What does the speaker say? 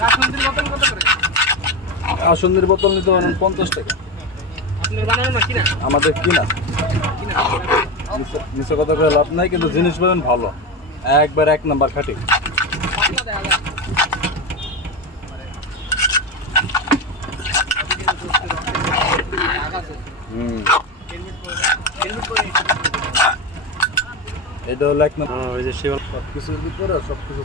কাসুন্দির বোতল কত করে? আসন্দির বোতল নিতে পারেন 50 টাকা। আপনার বানানো না কিনা? আমাদের কিনা। নিচে কথা করে লাভ নাই, কিন্তু জিনিস পাবেন ভালো, একবার 1 নাম্বার খাঁটি। পাতলা দেখা যায়। এটা হলো 1 নাম্বার। ওই যে সবকিছুর ভিতরে সবকিছু